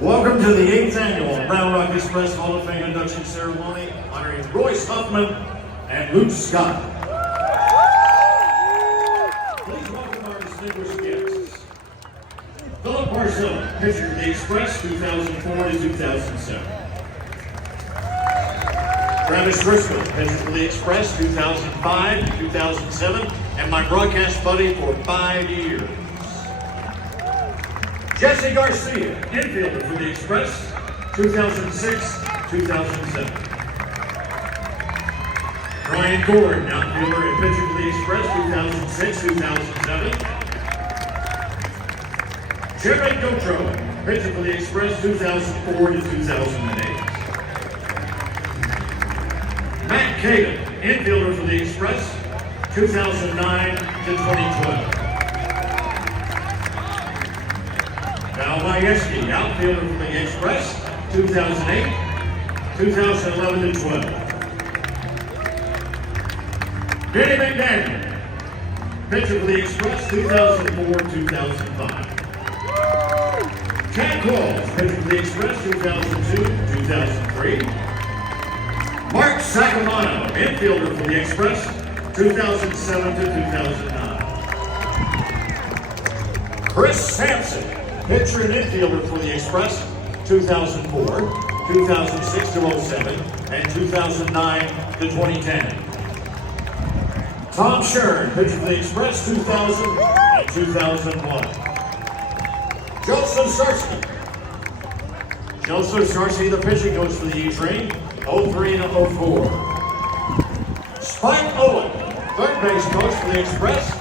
Welcome to the 8th annual Round Rock Express Hall of Fame induction ceremony honoring Royce Huffman and Luke Scott. Please welcome our distinguished guests. Philip Parcell, pitcher for the Express 2004 to 2007. Travis Driscoll, pitcher for the Express 2005 to 2007, and my broadcast buddy for 5 years. Jesse Garcia, infielder for the Express, 2006-2007. Brian Gordon, outfielder and pitcher for the Express, 2006-2007. Jared Gotro, pitcher for the Express, 2004-2008. Matt Caden, infielder for the Express, 2009-2012. Val Majewski, outfielder for the Express, 2008, 2011-12. Danny McDaniel, pitcher for the Express, 2004-2005. Chad Qualls, pitcher for the Express, 2002-2003. Mark Sacamano, infielder for the Express, 2007-2009. Chris Sampson, pitcher and infielder for the Express, 2004, 2006-07, and 2009-2010. Tom Shern, pitcher for the Express, 2000 and 2001. Joseph Sarsky. Joseph Sarsky, the pitching coach for the E-Train, 03 to 04. Spike Owen, third base coach for the Express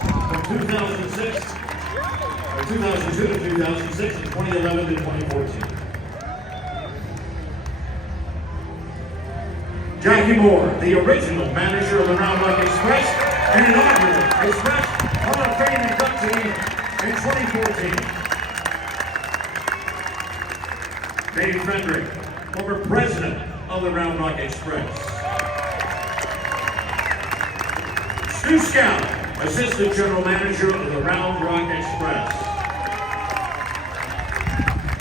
from 2006. 2002 to 2006 and 2011 to 2014. Jackie Moore, the original manager of the Round Rock Express and inaugural Express Hall of Fame inductee in 2014. Dave Fendrick, former president of the Round Rock Express. Stu Scout, assistant general manager of the Round Rock Express.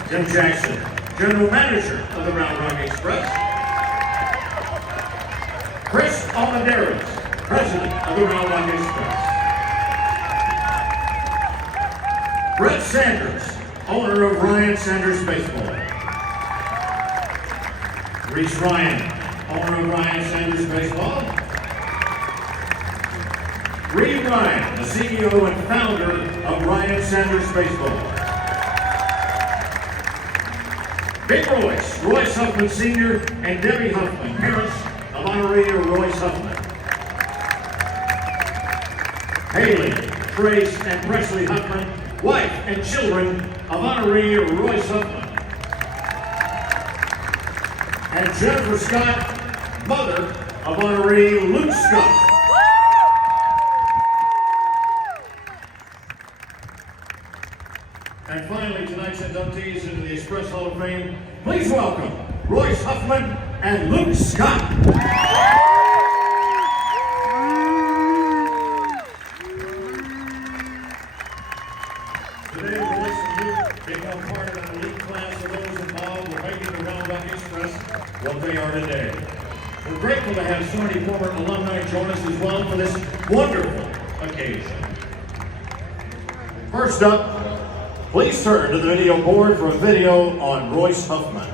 Jim Jackson, general manager of the Round Rock Express. Chris Almendarez, president of the Round Rock Express. Brett Sanders, owner of Ryan Sanders Baseball. Reese Ryan, owner of Ryan Sanders Baseball. Reed Ryan, the CEO and founder of Ryan Sanders Baseball. Big Royce Huffman Sr. and Debbie Huffman, parents of honoree Royce Huffman. Haley, Trace, and Presley Huffman, wife and children of honoree Royce Huffman. And Jennifer Scott, mother of honoree Luke Scott. And finally, tonight's inductees into the Express Hall of Fame, please welcome Royce Huffman and Luke Scott. Today, Royce and Luke become part of an elite class of those involved with making the Round Rock Express what they are today. We're grateful to have so many former alumni join us as well for this wonderful occasion. First up, please turn to the video board for a video on Royce Huffman.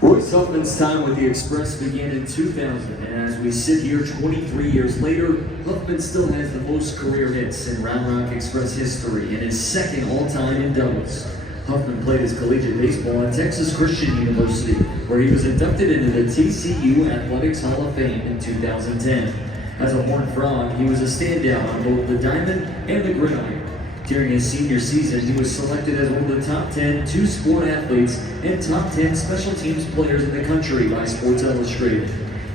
Royce Huffman's time with the Express began in 2000, and as we sit here 23 years later, Huffman still has the most career hits in Round Rock Express history and is second all-time in doubles. Huffman played his collegiate baseball at Texas Christian University, where he was inducted into the TCU Athletics Hall of Fame in 2010. As a Horned Frog, he was a standout on both the diamond and the gridiron. During his senior season, he was selected as one of the top 10 two-sport athletes and top 10 special teams players in the country by Sports Illustrated.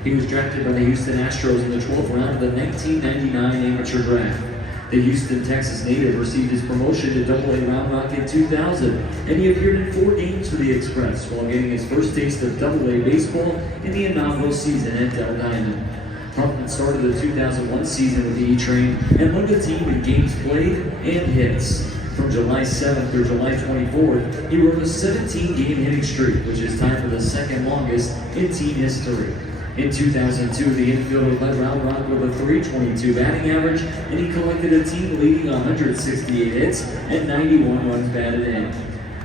He was drafted by the Houston Astros in the 12th round of the 1999 amateur draft. The Houston, Texas native received his promotion to AA Round Rock in 2000, and he appeared in 4 games for the Express while getting his first taste of AA baseball in the inaugural season at Del Diamond. Huffman started the 2001 season with the E-Train and led the team in games played and hits. From July 7th through July 24th, he rode a 17-game hitting streak, which is tied for the second longest in team history. In 2002, the infielder led Round Rock with a .322 batting average, and he collected a team-leading 168 hits and 91 runs batted in.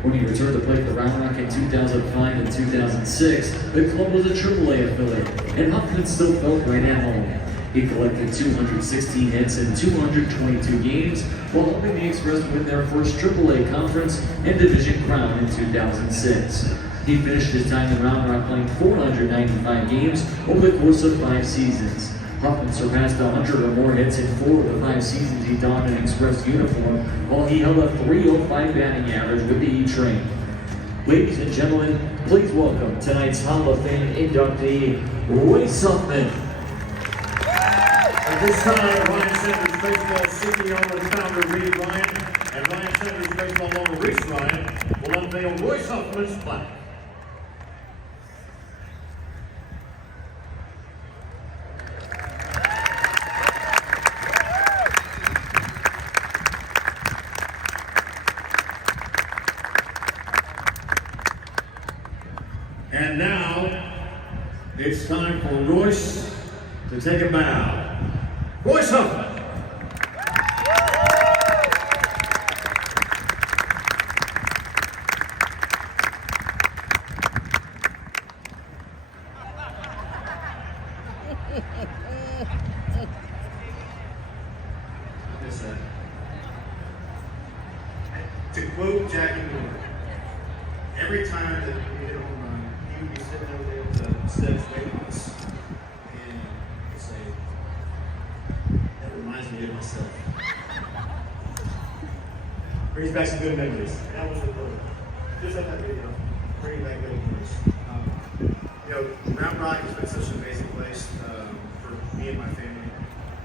When he returned to play for Round Rock in 2005 and 2006, the club was a AAA affiliate, and Huffman still felt right at home. He collected 216 hits in 222 games, while helping the Express win their first AAA conference and division crown in 2006. He finished his time in Round Rock playing 495 games over the course of 5 seasons. Huffman surpassed 100 or more hits in 4 of the 5 seasons he donned an Express uniform, while he held a .305 batting average with the E-Train. Ladies and gentlemen, please welcome tonight's Hall of Fame inductee, Royce Huffman. At this time, Ryan Sanders Baseball CEO and founder Reed Ryan and Ryan Sanders Baseball owner Reese Ryan will unveil Royce Huffman's plaque. And now, it's time for Royce to take a bow. Royce Huffman. To quote Jackie Moore, every time that we hit a home run, he would be sitting over there at the steps waiting on us, and he'd say, "That reminds me of myself." Brings back some good memories. That was the quote. Just like that video, bringing back good memories. Round Rock has been such an amazing place for me and my family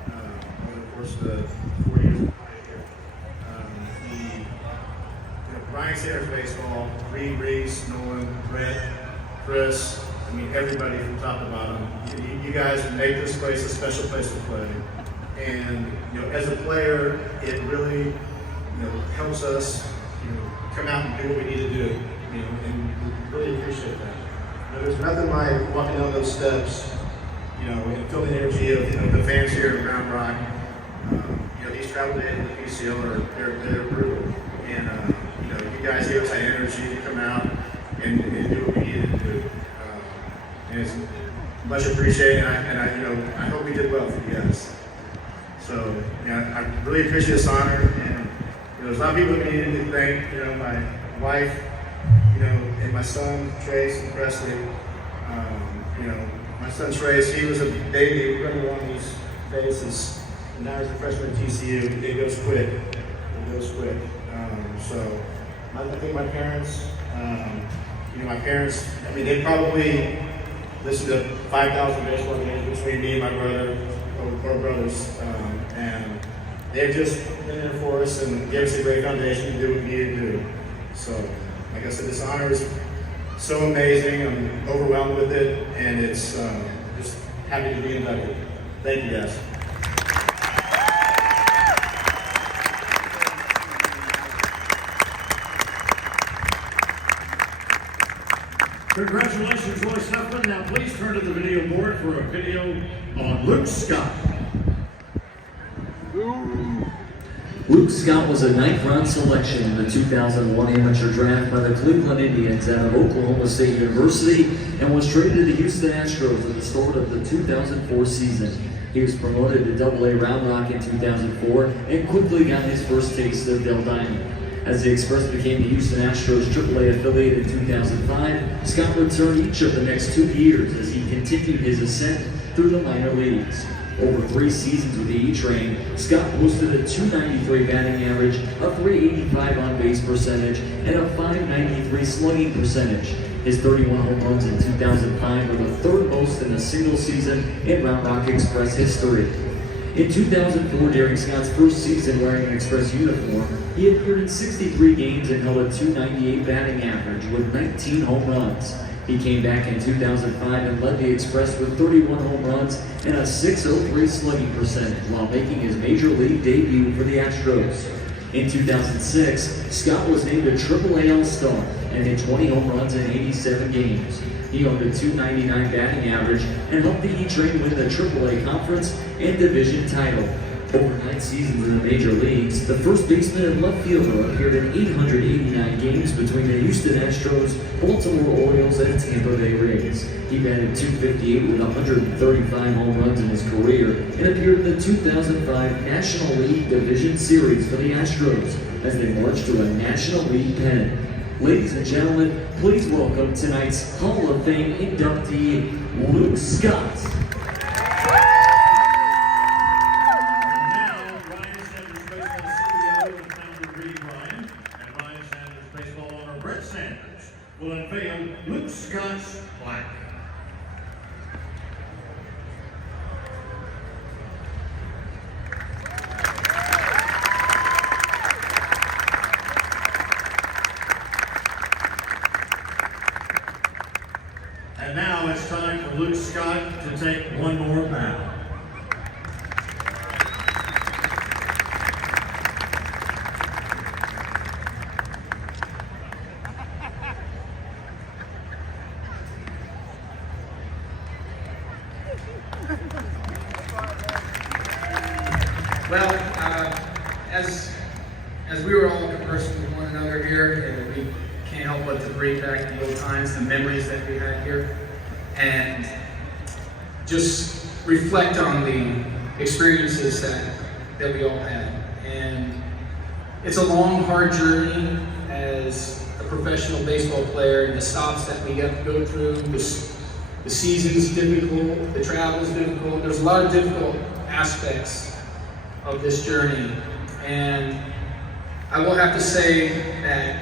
over the course of the 4 years of playing here. Ryan Sanders Baseball, Reed, Reese, Nolan, Brett, Chris, everybody from top to bottom. You guys make this place a special place to play. And, as a player, it really, helps us, come out and do what we need to do, and we really appreciate that. There's nothing like walking down those steps, and feeling the energy of the fans here at Round Rock. These travel days in the PCL they're brutal. And, you guys give us that energy to come out and do what we needed to do. And it's much appreciated, and I hope we did well for you guys. So, I really appreciate this honor, and, there's a lot of people that we need to thank, my wife, and my son, Trace and Presley. My son Trace, he was a baby, remember one of these days, and now he's a freshman at TCU. It goes quick. So I think my parents, they probably listened to 5,000 baseball games between me and my brother, or brothers, and they've just been there for us and gave us a great foundation to do what we needed to do. So, like I said, this honor is so amazing. I'm overwhelmed with it, and it's just happy to be inducted. Thank you, guys. Congratulations, Royce Huffman. Now please turn to the video board for a video on Luke Scott. Luke Scott was a 9th-round selection in the 2001 amateur draft by the Cleveland Indians out of Oklahoma State University and was traded to the Houston Astros at the start of the 2004 season. He was promoted to AA Round Rock in 2004 and quickly got his first taste of Del Diamond. As the Express became the Houston Astros AAA affiliate in 2005, Scott returned each of the next 2 years as he continued his ascent through the minor leagues. Over 3 seasons with the E-Train, Scott posted a .293 batting average, a .385 on-base percentage, and a .593 slugging percentage. His 31 home runs in 2005 were the 3rd most in a single season in Round Rock Express history. In 2004, during Scott's first season wearing an Express uniform, he appeared in 63 games and held a .298 batting average with 19 home runs. He came back in 2005 and led the Express with 31 home runs and a .603 slugging percentage while making his major league debut for the Astros. In 2006, Scott was named a AAA All-Star and hit 20 home runs in 87 games. He owned a .299 batting average and helped the E-Train win the AAA Conference and Division title. Over 9 seasons in the major leagues, the first baseman and left fielder appeared in 889 games between the Houston Astros, Baltimore Orioles, and Tampa Bay Rays. He batted .258 with 135 home runs in his career and appeared in the 2005 National League Division Series for the Astros as they marched to a National League pennant. Ladies and gentlemen, please welcome tonight's Hall of Fame inductee, Luke Scott. Will unveil Luke Scott's plaque. And now it's time for Luke Scott to take one more bow. Well, as we were all conversing with one another here, we can't help but to bring back the old times, the memories that we had here, and just reflect on the experiences that we all had. And it's a long, hard journey as a professional baseball player, and the stops that we have to go through, the season's difficult, the travel's difficult. There's a lot of difficult aspects of this journey, and I will have to say that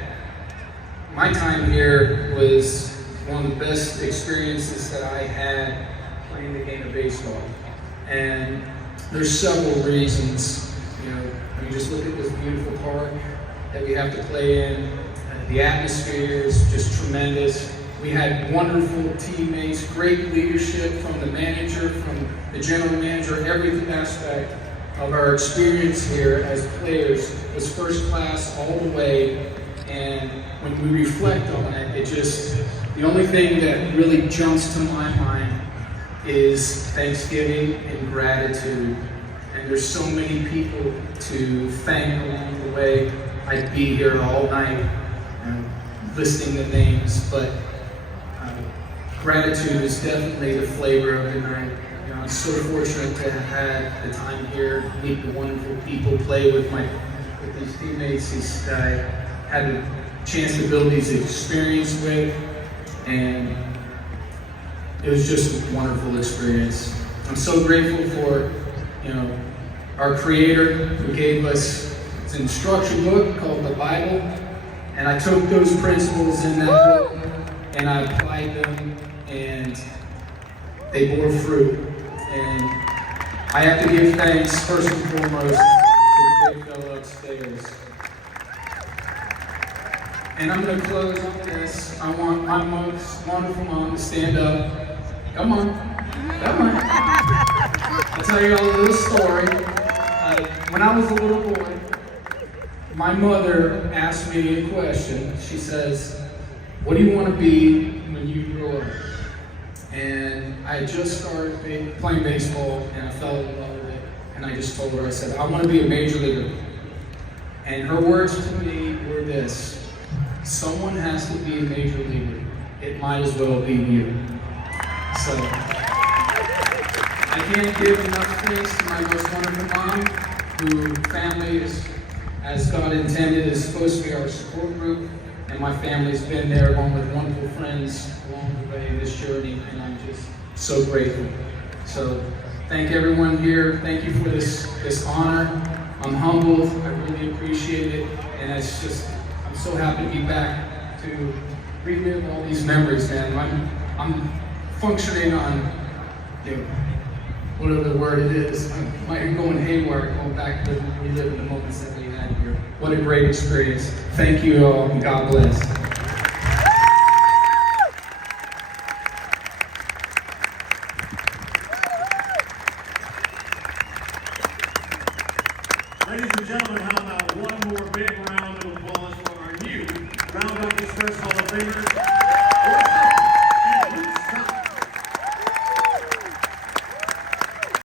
my time here was one of the best experiences that I had playing the game of baseball. And there's several reasons. You know, when you just look at this beautiful park that we have to play in, the atmosphere is just tremendous. We had wonderful teammates, great leadership from the manager, from the general manager. Every aspect of our experience here as players was first class all the way. And when we reflect on it, the only thing that really jumps to my mind is Thanksgiving and gratitude. And there's so many people to thank along the way. I'd be here all night listing the names, but gratitude is definitely the flavor of the night. You know, I'm so fortunate to have had the time here, meet the wonderful people, play with these teammates that I had the chance to build these experiences with, and it was just a wonderful experience. I'm so grateful for, you know, our Creator who gave us an instruction book called the Bible, and I took those principles in that book and I applied them, and they bore fruit. And I have to give thanks first and foremost to the big fellow upstairs. And I'm going to close on this. I want my most wonderful mom to stand up. Come on. Come on. I'll tell you all a little story. When I was a little boy, my mother asked me a question. She says, "What do you want to be when you grow up?" And I had just started playing baseball, and I fell in love with it. And I just told her, I said, "I want to be a major leaguer." And her words to me were this: "Someone has to be a major leaguer. It might as well be you." So I can't give enough thanks to my most wonderful mom, who family is, as God intended, is supposed to be our support group. And my family's been there along with wonderful friends along the way in this journey, and I'm just so grateful. So thank everyone here. Thank you for this honor. I'm humbled. I really appreciate it. And I'm so happy to be back to relive all these memories, man. I'm functioning on, you know, whatever the word it is. I'm going haywire, going back to reliving the moments that we had here. What a great experience. Thank you all, and God bless. Ladies and gentlemen, how about one more Round Rock Express Hall of Famers.